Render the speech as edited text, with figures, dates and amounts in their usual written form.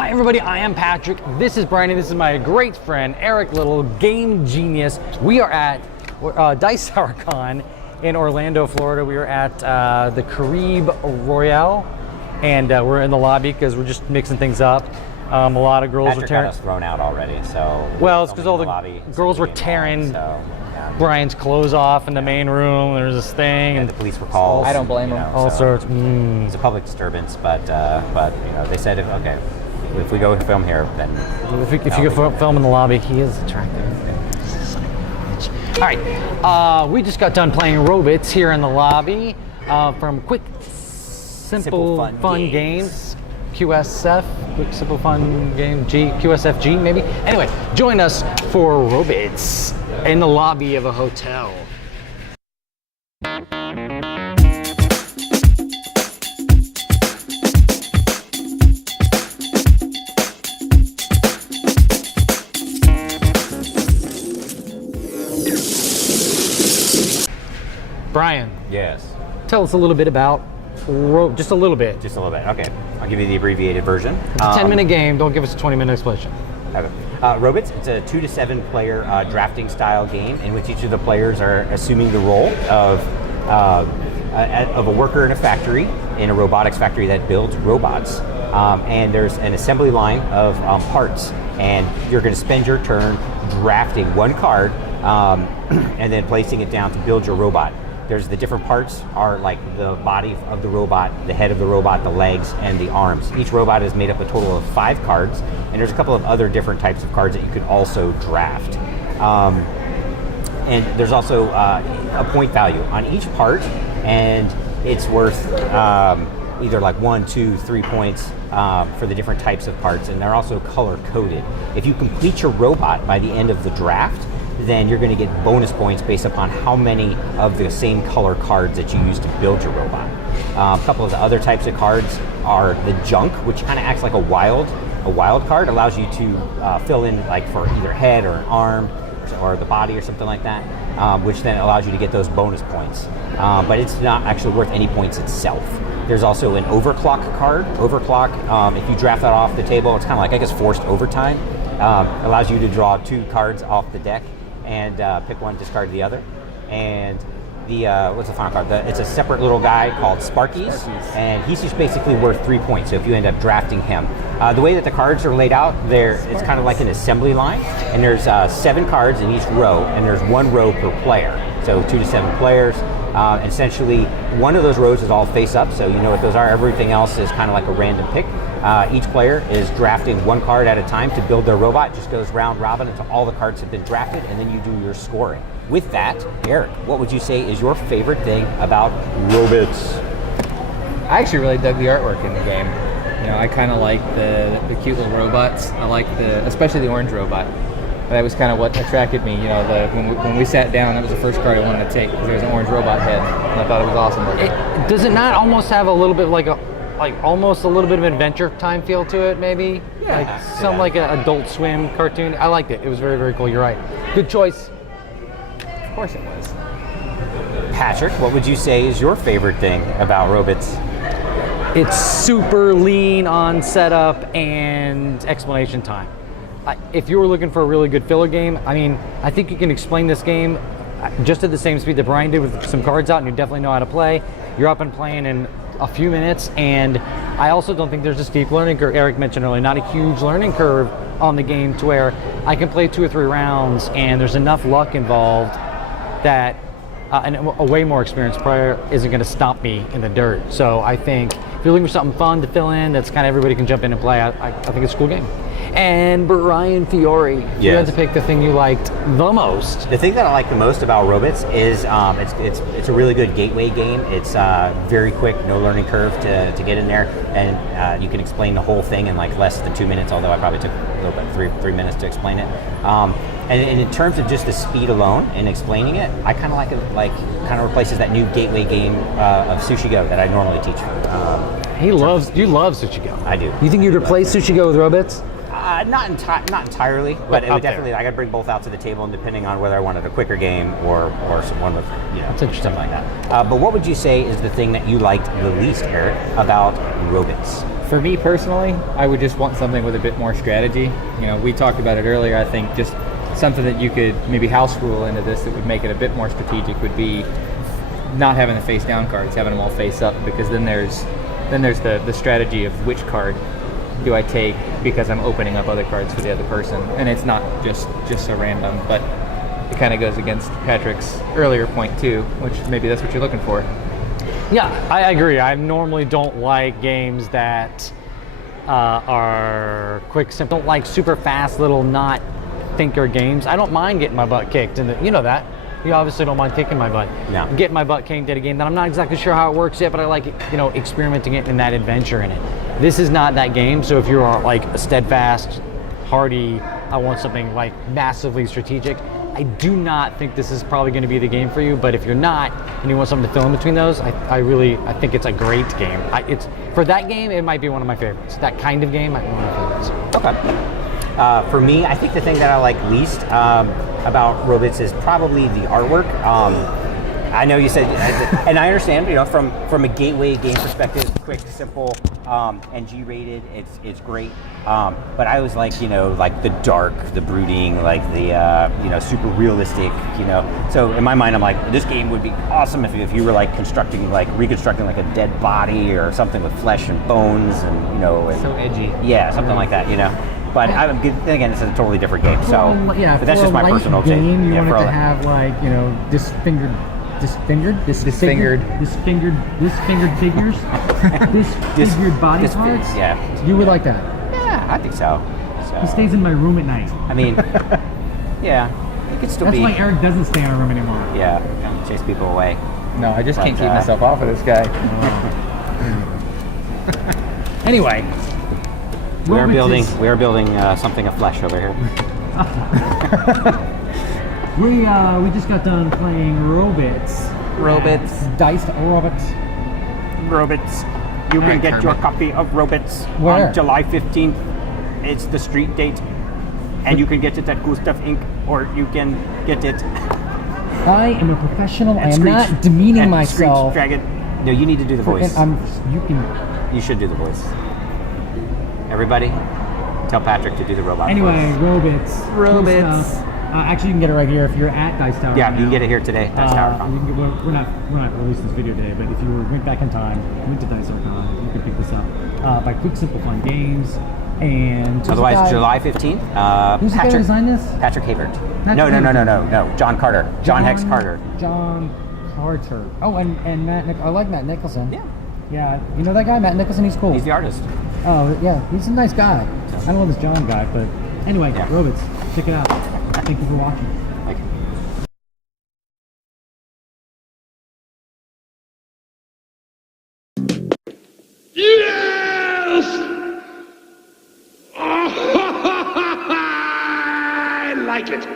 Hi everybody, I am Patrick. This is Brian, and this is my great friend Eric Little, game genius. We are at Dice Tower Con in Orlando, Florida. We are at the Caribe Royale, and we're in the lobby because we're just mixing things up. A lot of girls Patrick were tearing. Got us thrown out already, so. Well, it's because all the girls were tearing Brian's clothes off in the main room. There's this thing, and the police were called. I don't blame them. All sorts. It's a public disturbance, but they said if we go film here, then if you go film in the lobby, he is attractive. All right, we just got done playing ROBiTS here in the lobby from Quick Simple Fun Games. QSF, Quick Simple Fun Game, QSFG maybe? Anyway, join us for ROBiTS in the lobby of a hotel. Brian. Yes. Tell us a little bit about just a little bit. Okay. I'll give you the abbreviated version. It's a 10-minute game. Don't give us a 20-minute explanation. Okay. ROBiTS, it's a 2 to 7 player drafting style game in which each of the players are assuming the role of a worker in a factory, in a robotics factory that builds robots. And there's an assembly line of parts, and you're going to spend your turn drafting one card and then placing it down to build your robot. There's the different parts are like the body of the robot, the head of the robot, the legs, and the arms. Each robot is made up a total of 5 cards, and there's a couple of other different types of cards that you could also draft. And there's also a point value on each part, and it's worth either like 1, 2, 3 points for the different types of parts, and they're also color coded. If you complete your robot by the end of the draft, then you're going to get bonus points based upon how many of the same color cards that you use to build your robot. A couple of the other types of cards are the junk, which kind of acts like a wild card, allows you to fill in like for either head or an arm or the body or something like that, which then allows you to get those bonus points. But it's not actually worth any points itself. There's also an overclock card. Overclock, if you draft that off the table, it's kind of like, I guess, forced overtime. Allows you to draw 2 cards off the deck and pick one, discard the other. And the what's the final card? It's a separate little guy called Sparky's, and he's just basically worth 3 points. So if you end up drafting him, the way that the cards are laid out, it's kind of like an assembly line, and there's 7 cards in each row, and there's 1 row per player. So 2 to 7 players. Essentially, one of those rows is all face up, so you know what those are. Everything else is kind of like a random pick. Each player is drafting 1 card at a time to build their robot. It just goes round robin until all the cards have been drafted, and then you do your scoring. With that, Eric, what would you say is your favorite thing about ROBiTS? I actually really dug the artwork in the game. You know, I kind of like the cute little robots. I like especially the orange robot. That was kind of what attracted me. You know, when we sat down, that was the first card I wanted to take because there was an orange robot head, and I thought it was awesome. Does it not almost have a little bit almost a little bit of Adventure Time feel to it, maybe? Yeah. Like an Adult Swim cartoon. I liked it. It was very, very cool. You're right. Good choice. Of course it was. Patrick, what would you say is your favorite thing about ROBiTS? It's super lean on setup and explanation time. If you were looking for a really good filler game, I mean, I think you can explain this game just at the same speed that Brian did with some cards out, and you definitely know how to play. You're up and playing in a few minutes, and I also don't think there's a steep learning curve. Eric mentioned earlier, not a huge learning curve on the game to where I can play 2 or 3 rounds, and there's enough luck involved that a way more experienced player isn't going to stop me in the dirt. So I think if you're looking for something fun to fill in, that's kind of everybody can jump in and play, I think it's a cool game. And Brian Fiore, you had to pick the thing you liked the most. The thing that I like the most about ROBiTS is it's a really good gateway game. It's very quick, no learning curve to get in there, and you can explain the whole thing in like less than 2 minutes, although I probably took a little bit, 3 minutes to explain it. And in terms of just the speed alone and explaining it, I kind of like it, kind of replaces that new gateway game of Sushi Go that I normally teach. You love Sushi Go. I do. You think you'd replace Sushi Go with ROBiTS? Not entirely, but it would definitely. I got to bring both out to the table, and depending on whether I wanted a quicker game or one with That's interesting. something like that. But what would you say is the thing that you liked the least, Eric, about ROBiTS? For me personally, I would just want something with a bit more strategy. You know, we talked about it earlier. I think just something that you could maybe house rule into this that would make it a bit more strategic would be not having the face down cards, having them all face up, because then there's the strategy of which card do I take because I'm opening up other cards for the other person, and it's not just so random. But it kind of goes against Patrick's earlier point too, which maybe that's what you're looking for. Yeah, I agree. I normally don't like games that are quick, simple. I don't like super fast little not thinker games. I don't mind getting my butt kicked, and you know that. You obviously don't mind kicking my butt. No. Getting my butt kicked at a game that I'm not exactly sure how it works yet, but I like, you know, experimenting it and that adventure in it. This is not that game, so if you're like a steadfast, hardy, I want something like massively strategic, I do not think this is probably going to be the game for you. But if you're not and you want something to fill in between those, I think it's a great game. It's for that game, it might be one of my favorites. That kind of game might be one of my favorites. Okay. For me, I think the thing that I like least about ROBiTS is probably the artwork. I know you said, and I understand, you know, from a gateway game perspective, quick, simple, and G-rated, it's great. But I was like, you know, like the dark, the brooding, like the, you know, super realistic, you know. So in my mind, I'm like, this game would be awesome if you were like reconstructing like a dead body or something with flesh and bones and, you know. And, So edgy. Yeah, something like that, you know. But then again, it's a totally different game. So, well, yeah, but that's for just my a light personal game, take. you Yeah, want for it a to light- have like, you know, disfigured figures, disfigured body parts. Yeah. You would like that. Yeah, I think so. He stays in my room at night. I mean, yeah, it could still That's be. why Eric doesn't stay in our room anymore. Yeah, chase people away. No, I just can't But, keep myself off of this guy. Anyway, We are ROBiTS building something of flesh over here. we just got done playing ROBiTS. ROBiTS. Diced ROBiTS. ROBiTS. You can get your copy of ROBiTS Where? on July 15th. It's the street date. And you can get it at Gustav Inc. or you can get it I am a professional. I at am Screech. not demeaning at myself. Screech Dragon. No, you need to do the voice. You can. You should do the voice. Everybody, tell Patrick to do the robot Anyway, voice. ROBiTS. ROBiTS. Cool stuff. Actually, you can get it right here if you're at Dice Tower. Yeah, right you can now. get it here today. That's we're not releasing this video today, but if you went back in time, went to Dice.com, you could pick this up by Quick Simple Fun Games. And Otherwise, July 15th. Who's the guy who designed this? Patrick Habert. Patrick No. Habert. John Carter. John Hex Carter. John Carter. Oh, and Matt. I like Matt Nicholson. Yeah. Yeah, you know that guy, Matt Nicholson. He's cool. He's the artist. Oh, yeah, he's a nice guy. I don't know this John guy, but anyway, Yeah. ROBiTS, check it out. Thank you for watching. Like, Yes! I like it.